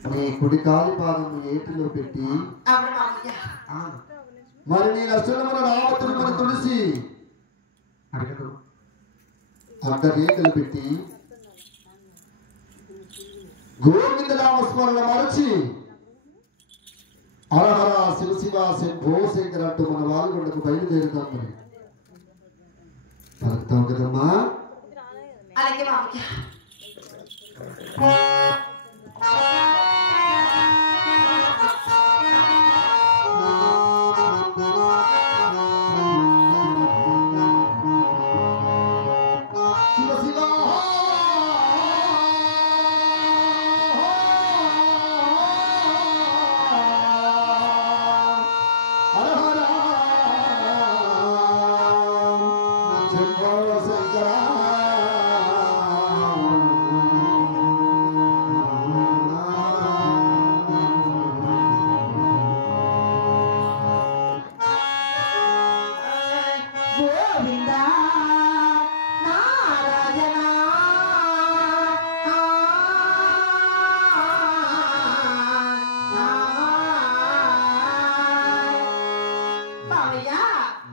నీ కుడి కాలి పాదం ఏటిలో పెట్టి మరి నీ నష్టముల రావతులు మరి తులసి అడ్డ రేఖలు పెట్టి గోవింద నామస్మరణ మరచి హరహర శివ శివ శంభో శంకర్ అంటూ మన వాల్గొండకు బయలుదేరుతాం. మరి పలుకుతావు కదమ్మా. అలాగే మామయ్య.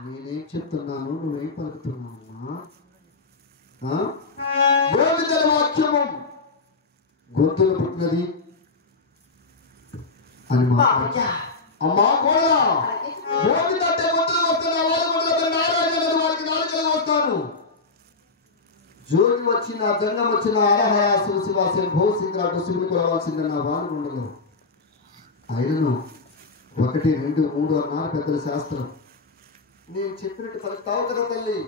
నేనేం చెప్తున్నాను, నువ్వేం పలుకుతున్నావమ్మా? గోవింద వాక్యము గొంతులు పుట్టినది అని అమ్మా కూడా గోవింద అంటే గొంతులు వస్తున్నా వారికి నాలుగలు వస్తాను. జోగి వచ్చిన జంగం వచ్చిన అరహర శివ శివ శంభో శంకరాటు శివుని కొలవాల్సిందన్న వానుగుండలో ఆయనను 1 2 3 అన్నారు పెద్దల శాస్త్రం. నేను చెప్పినట్టు పలుకుతావు కదా తల్లి.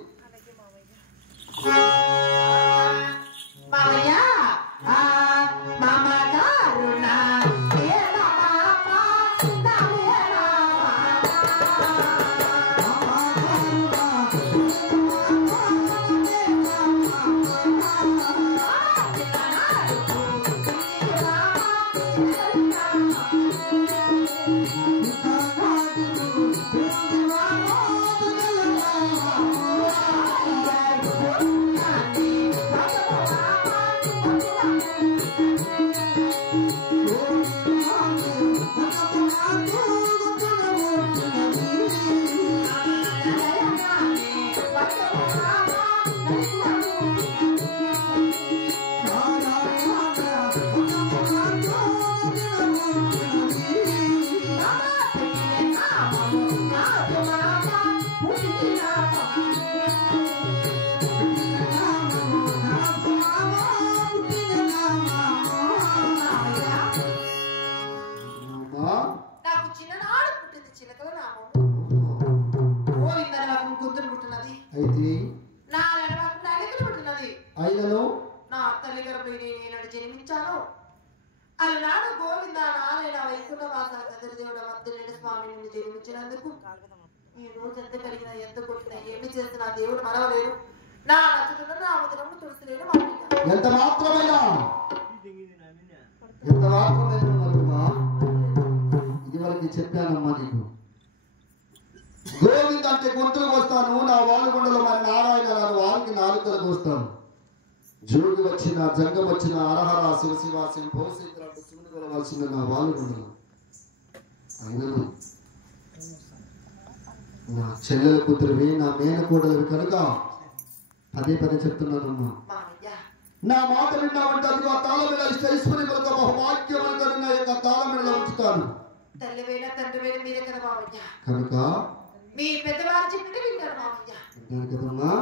అలనాడు గోవింద నారాయణ వైకుంఠ వాస కదిరిదేవుడ మద్దులేని స్వామి నుండి జన్మించినందుకు ఈ రోజు ఎంత కలిగినా ఎంత కొట్టినా ఏమి చేసినా దేవుడు మరవలేరు. నా నచ్చుతున్న నా అవతరము తులసిలేను. ఎంత మాత్రమైనా ఇది వరకు చెప్పానమ్మా నీకు. గోవింద అంటే గొంతులకు వస్తాను, నా వాలుగొండలో మరి నారాయణ వారికి నాలుకలకు వస్తాను. జోగి వచ్చిన జంగం వచ్చిన అరహర శివ శివ శంభో శంకరాటు శివుని కొలవాల్సింది నా వాలుగొండలో అయినను నా చెల్లెల కూతురివి నా మేనకోడలివి కనుక పదే చెప్తున్నానమ్మా. నా మాట విన్నామంటే అది ఆ తాళమిడ ఇష్టైశ్వర్య కనుక బహుభాగ్యములు కలిగిన యొక్క తాళమిడ ఉంచుతాను కనుక మీ పెద్దవారు చెప్పినట్టు వింటారు మామయ్య. కదమ్మా.